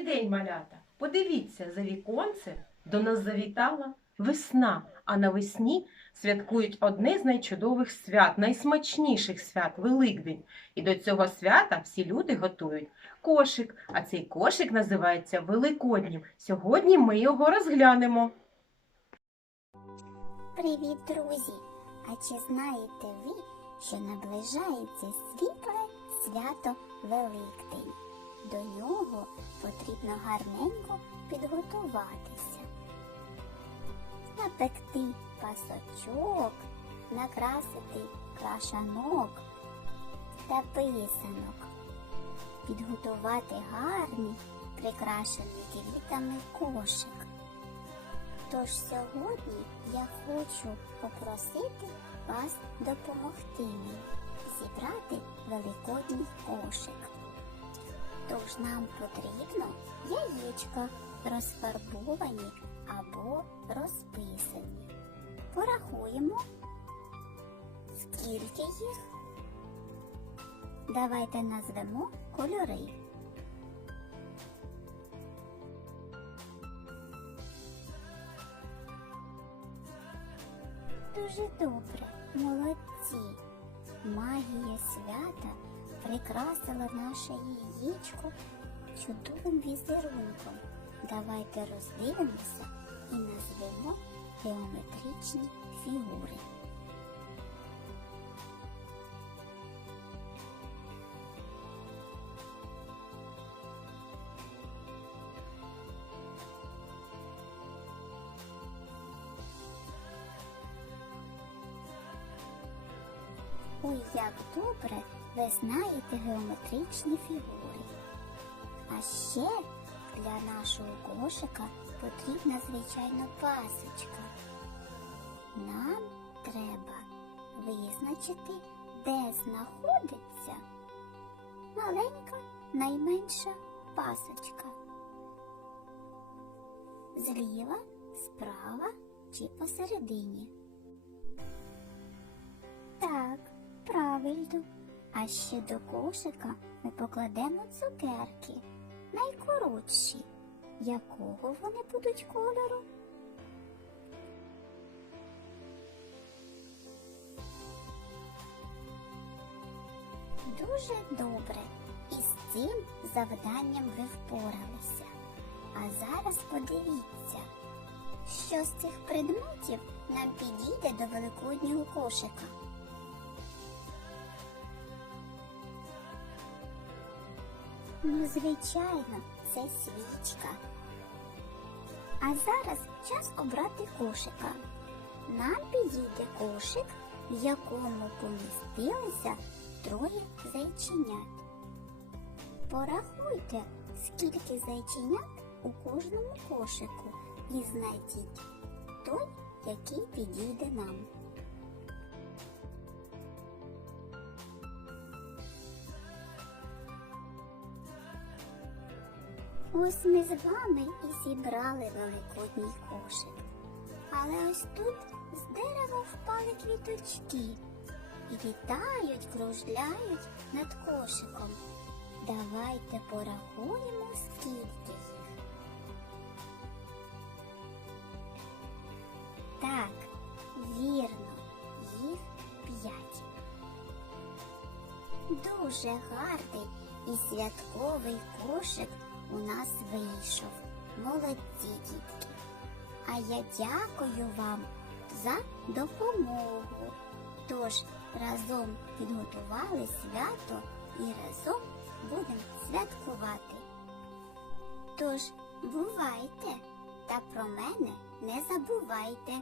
Добрий день, малята! Подивіться, за віконцем до нас завітала весна, а навесні святкують одне з найчудових свят, найсмачніших свят Великдень. І до цього свята всі люди готують кошик, а цей кошик називається Великоднім. Сьогодні ми його розглянемо. Привіт, друзі! А чи знаєте ви, що наближається світле свято Великдень? До нього потрібно гарненько підготуватися, напекти пасочок, накрасити крашанок та писанок, підготувати гарний прикрашений квітами кошик. Тож сьогодні я хочу попросити вас допомогти мені зібрати великодній кошик. Тож нам потрібно яєчка розфарбовані або розписані. Порахуємо, скільки їх. Давайте назвемо кольори. Дуже добре, молодці. Магія свята прикрасила наше яєчко чудовим візерунком. Давайте роздивимося і назвемо геометричні фігури. Ой, як добре ви знаєте геометричні фігури. А ще для нашого кошика потрібна, звичайно, пасочка. Нам треба визначити, де знаходиться маленька найменша пасочка. Зліва, справа чи посередині. Правильно. А ще до кошика ми покладемо цукерки, найкоротші. Якого вони будуть кольору? Дуже добре. І з цим завданням ви впоралися. А зараз подивіться, що з цих предметів нам підійде до великоднього кошика. Ну, звичайно, це свічка. А зараз час обрати кошика. Нам підійде кошик, в якому помістилися троє зайченят. Порахуйте, скільки зайченят у кожному кошику і знайдіть той, який підійде нам. Ось ми з вами і зібрали великодній кошик. Але ось тут з дерева впали квіточки і літають, кружляють над кошиком. Давайте порахуємо, скільки їх. Так, вірно, їх п'ять. Дуже гарний і святковий кошик у нас вийшов. Молодці дітки. А я дякую вам за допомогу. Тож разом підготували свято і разом будемо святкувати. Тож бувайте та про мене не забувайте.